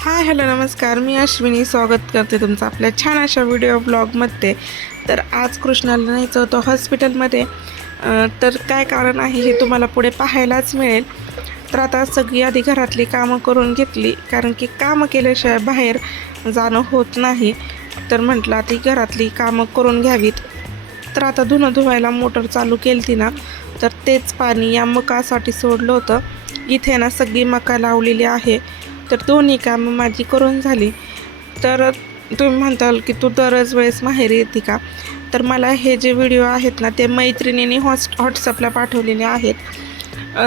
Hi hello नमस्कार, मी अश्विनी स्वागत करते तुमचं आपल्या छान अशा व्हिडिओ ब्लॉगमध्ये. तर आज कृष्णाला न्यायचं होतं हॉस्पिटलमध्ये. तर काय कारण आहे हे तुम्हाला पुढे पाहायलाच मिळेल. तर आता सगळी आधी घरातली कामं करून घेतली, कारण की कामं केल्याशिवाय बाहेर जाणं होत नाही. तर म्हटलं आधी घरातली कामं करून घ्यावीत. तर आता धुणं धुवायला मोटर चालू केली ती ना, तर तेच पाणी या मकासाठी सोडलं होतं. इथे ना सगळी मका लावलेली आहे. तर दोन्ही कामं माझी करून झाली. तर तुम्ही म्हणताल की तू दरच वेळेस माहेरी येते का? तर मला हे जे व्हिडिओ आहेत ना ते मैत्रिणींनी व्हॉट्सअपला पाठवलेले आहेत.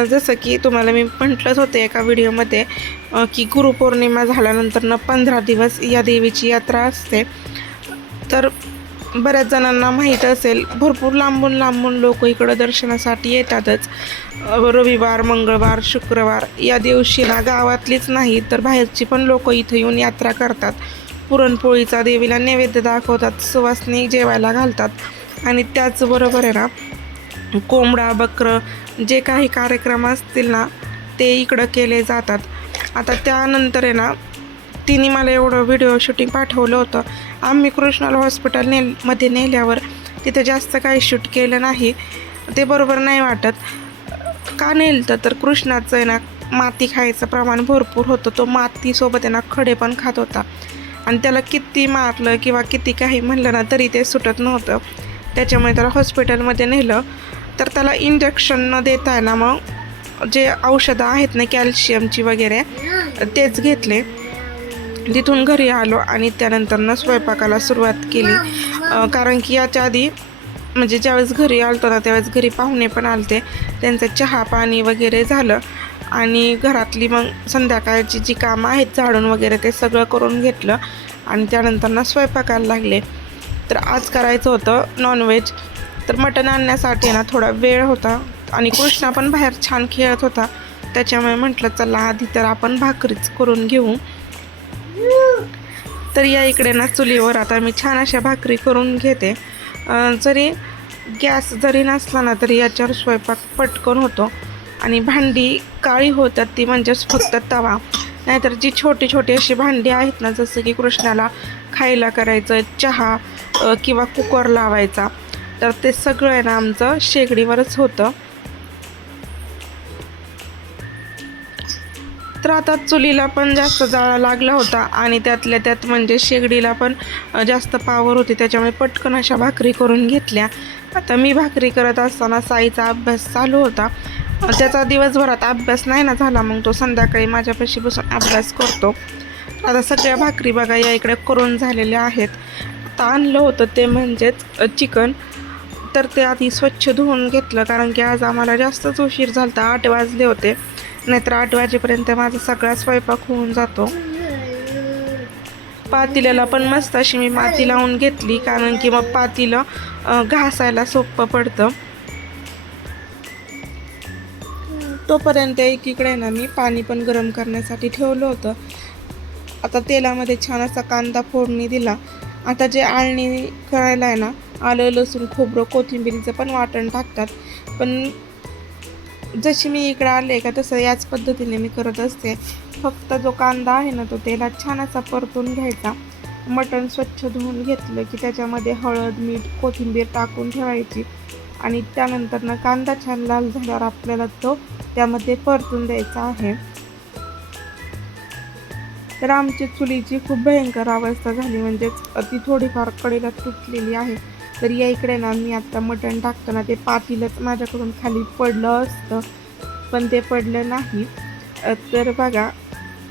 जसं की तुम्हाला मी म्हटलंच होते एका व्हिडिओमध्ये की गुरुपौर्णिमा झाल्यानंतर 15 दिवस या देवीची यात्रा असते. तर बऱ्याच जणांना माहीत असेल, भरपूर लांबून लांबून लोक इकडं दर्शनासाठी येतातच. रविवार, मंगळवार, शुक्रवार या दिवशी ना गावातलीच नाही तर बाहेरची पण लोक इथं येऊन यात्रा करतात. पुरणपोळीचा देवीला नैवेद्य दाखवतात, सुवासनी जेवायला घालतात आणि त्याचबरोबर आहे ना कोंबडा, बकरं जे काही कार्यक्रम असतील ना ते इकडं केले जातात. आता त्यानंतर आहे ना तिने मला एवढं व्हिडिओ शूटिंग पाठवलं होतं. आम्ही कृष्णाला मध्ये नेल्यावर तिथं जास्त काही शूट केलं नाही. ते बरोबर नाही वाटत. का नेलं तर कृष्णाचं आहे ना माती खायचं प्रमाण भरपूर होतं. तो मातीसोबत आहे ना खडे पण खात होता आणि त्याला किती मारलं किंवा किती काही म्हणलं ना तरी ते सुटत नव्हतं. त्याच्यामुळे त्याला हॉस्पिटलमध्ये नेलं. तर त्याला इंजेक्शन न देता आहे ना मग जे औषधं आहेत ना कॅल्शियमची वगैरे तेच घेतले. तिथून घरी आलो आणि त्यानंतर स्वयंपाकाला सुरुवात केली. कारण की याच्या आधी म्हणजे ज्यावेळेस घरी आलतो ना त्यावेळेस घरी पाहुणे पण आलते. त्यांचं चहा पाणी वगैरे झालं आणि घरातली मग संध्याकाळची जी कामं आहेत झाडून वगैरे ते सगळं करून घेतलं आणि त्यानंतर स्वयंपाकाला लागले. तर आज करायचं होतं नॉनव्हेज. तर मटण आणण्यासाठी ना थोडा वेळ होता आणि कृष्णा पण बाहेर छान खेळत होता. त्याच्यामुळे म्हटलं चला आधी तर आपण भाकरीच करून घेऊ. तर या इकडे ना चुलीवर आता मी छान अशा भाकरी करून घेते. जरी गॅस जरी नसला ना तरी याच्यावर स्वयंपाक पटकन होतो आणि भांडी काळी होतात ती म्हणजेच फक्त तवा. नाहीतर जी छोटी छोटी अशी भांडी आहेत ना जसं की कृष्णाला खायला करायचं, चहा किंवा कुकर लावायचा, तर ते सगळं आहे ना आमचं शेगडीवरच होतं. तर आता चुलीला पण जास्त जाळा लागला होता आणि त्यातल्या त्यात म्हणजे शेगडीला पण जास्त पावर होती. त्याच्यामुळे पटकन अशा भाकरी करून घेतल्या. आता मी भाकरी करत असताना साईचा अभ्यास चालू होता. त्याचा दिवसभरात अभ्यास नाही ना झाला, मग तो संध्याकाळी माझ्यापाशी बसून अभ्यास करतो. आता सगळ्या भाकरी बघा या इकडे करून झालेल्या आहेत. आता आणलं होतं ते म्हणजेच चिकन. तर ते आधी स्वच्छ धुवून घेतलं, कारण की आज आम्हाला जास्तच उशीर झाला होता. 8 वाजले होते. नाहीतर 8 वाजेपर्यंत माझा सगळा स्वयंपाक होऊन जातो. पातेल्याला पण मस्त अशी मी माती लावून घेतली, कारण की मग पातेलं घासायला सोपं पडतं. तोपर्यंत एकीकडे ना मी पाणी पण गरम करण्यासाठी ठेवलं होतं. आता तेलामध्ये छान असा कांदा फोडणी दिला. आता जे आळणी करायला आहे ना आलं, लसूण, खोबरं, कोथिंबिरीचं पण वाटण टाकतात. पण जशी मी इकडे आले का तसं याच पद्धतीने मी करत असते. फक्त जो कांदा आहे ना तो तेलात छान असा परतून घ्यायचा. मटण स्वच्छ धुवून घेतलं की त्याच्यामध्ये हळद, मीठ, कोथिंबीर टाकून ठेवायची आणि त्यानंतर कांदा छान लाल झाल्यावर आपल्याला तो त्यामध्ये परतून द्यायचा आहे. तर आमची चुलीची खूप भयंकर अवस्था झाली, म्हणजेच ती थोडीफार कडेला तुटलेली आहे. तर या इकडे ना मी आत्ता मटण टाकताना ते पातेलंच माझ्याकडून खाली पडलं असतं, पण ते पडलं नाही. तर बघा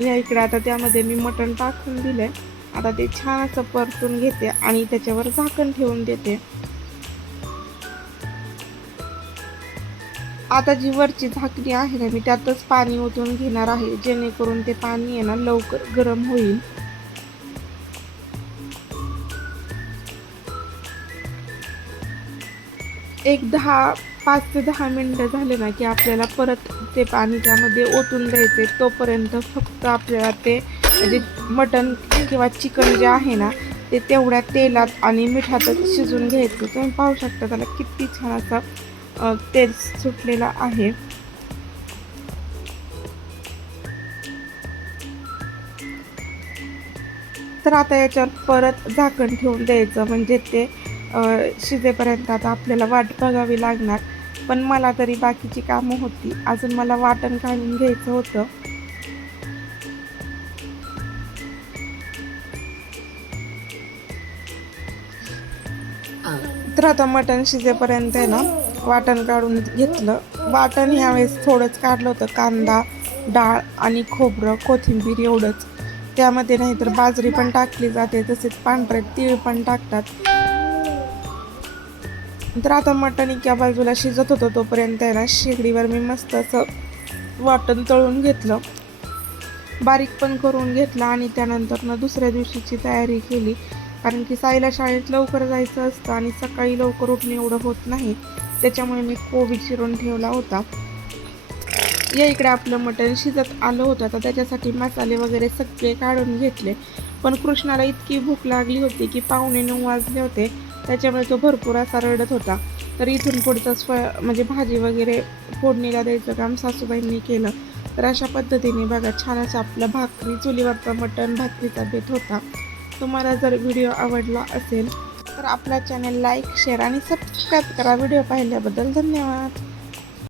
या इकडे आता त्यामध्ये मी मटण टाकून दिलं. आता ते छान असं परतून घेते आणि त्याच्यावर झाकण ठेवून देते. आता जी वरची झाकणी आहे ना मी त्यातच पाणी ओतून घेणार आहे, जेणेकरून ते पाणी आहे ना लवकर गरम होईल. एक 5 ते 10 मिनटं झाले ना की आपल्याला परत ते पाणी त्यामध्ये ओतून द्यायचे. तोपर्यंत फक्त आपल्याला ते म्हणजे मटण किंवा चिकन जे आहे ना ते तेवढ्या तेलात आणि मिठातच शिजून घ्यायचं. तुम्ही पाहू शकता त्याला किती छान असं तेल सुटलेलं आहे. तर आता याच्यावर परत झाकण ठेवून द्यायचं, म्हणजे ते शिजेपर्यंत आता आपल्याला वाट बघावी लागणार. पण मला तरी बाकीची कामं होती, अजून मला वाटण काढून घ्यायचं होतं. तर आता मटण शिजेपर्यंत आहे ना वाटण काढून घेतलं. वाटण ह्यावेळेस थोडंच काढलं होतं, कांदा, डाळ आणि खोबरं, कोथिंबीर एवढंच. त्यामध्ये नाहीतर बाजरी पण टाकली जाते, तसेच पांढरे तीळ पण टाकतात. तर आता मटण एका बाजूला शिजत होतं तोपर्यंत आहे ना शेगडीवर मी मस्त असं वाटण तळून घेतलं, बारीक पण करून घेतलं आणि त्यानंतर दुसऱ्या दिवशीची तयारी केली. कारण की साईला शाळेत लवकर जायचं असतं आणि सकाळी लवकर उठणे एवढं होत नाही, त्याच्यामुळे मी कोबी चिरून ठेवला होता. या इकडे आपलं मटण शिजत आलं होतं, तर त्याच्यासाठी मसाले वगैरे सगळे काढून घेतले. पण कृष्णाला इतकी भूक लागली होती की 8:45 वाजले होते, त्याच्यामुळे तो भरपूर असा रडत होता. तर इथून पुढचं म्हणजे भाजी वगैरे फोडणीला द्यायचं काम सासूबाईंनी केलं. तर अशा पद्धतीने बघा छान असं आपलं भाकरी, चुलीवरचा मटण भाकरीचा बेत होता. तुम्हाला जर व्हिडिओ आवडला असेल तर आपला चॅनल लाईक, शेअर आणि सबस्क्राईब करा. व्हिडिओ पाहिल्याबद्दल धन्यवाद.